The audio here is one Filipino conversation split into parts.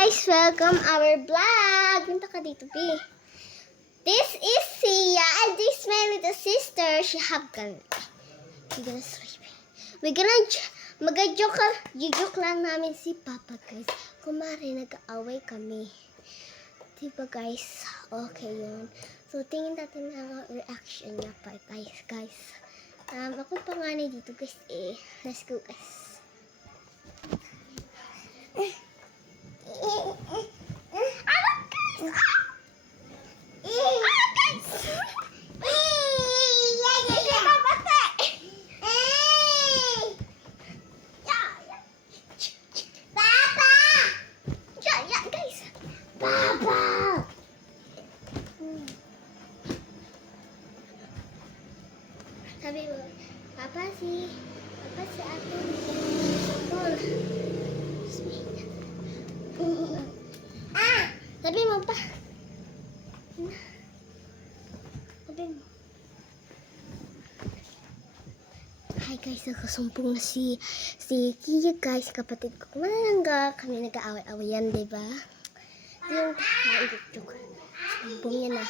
guys! Welcome our vlog! Punta ka dito, B. This is Sia and this is my little sister. She have gun. Mag-joke lang namin si Papa, guys. Kumari, nag-aaway kami. Diba, guys? Okay, yun. So, tingin natin ang reaction niya pa, guys. Ako panganay dito, guys, eh. Let's go, guys. Sabi mo, Papa si Aton. Sabi mo pa. Sabi mo. Hi guys, nakasumpong na si Kia guys, kapatid ko. Kumalangga kami nag-aaway-awayan, diba? Yung joke. Sumpong yan na.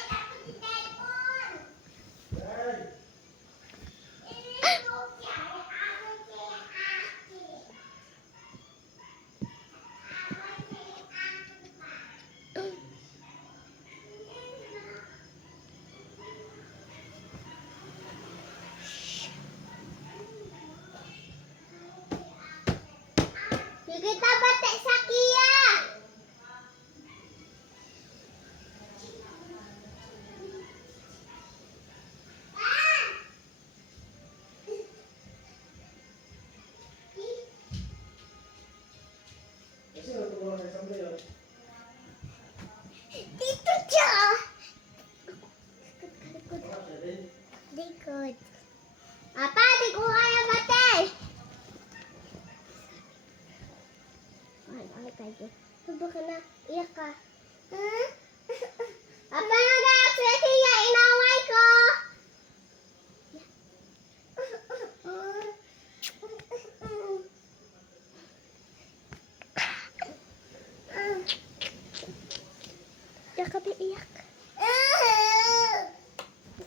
Kita batik sa Kia. Dito siya. Likod. Apa, di ko kaya batay. Subo ka na, iyak ka. Apa nag-aak sa Kia, inaway ko. Iyak ka ba, iyak.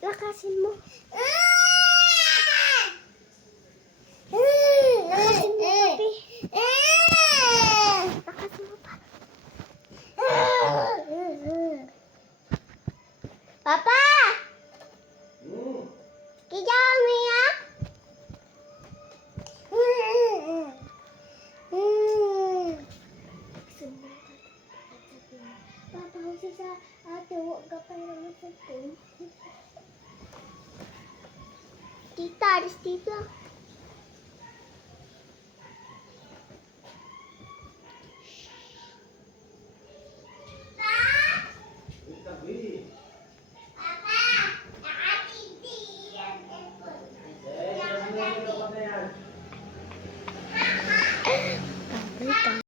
Lakasin mo. Lakasin mo, papi. Papa! Kita umiyak? Papa, kasi sa ate, huwag ka pa naman sa phone. Tita, alis dito.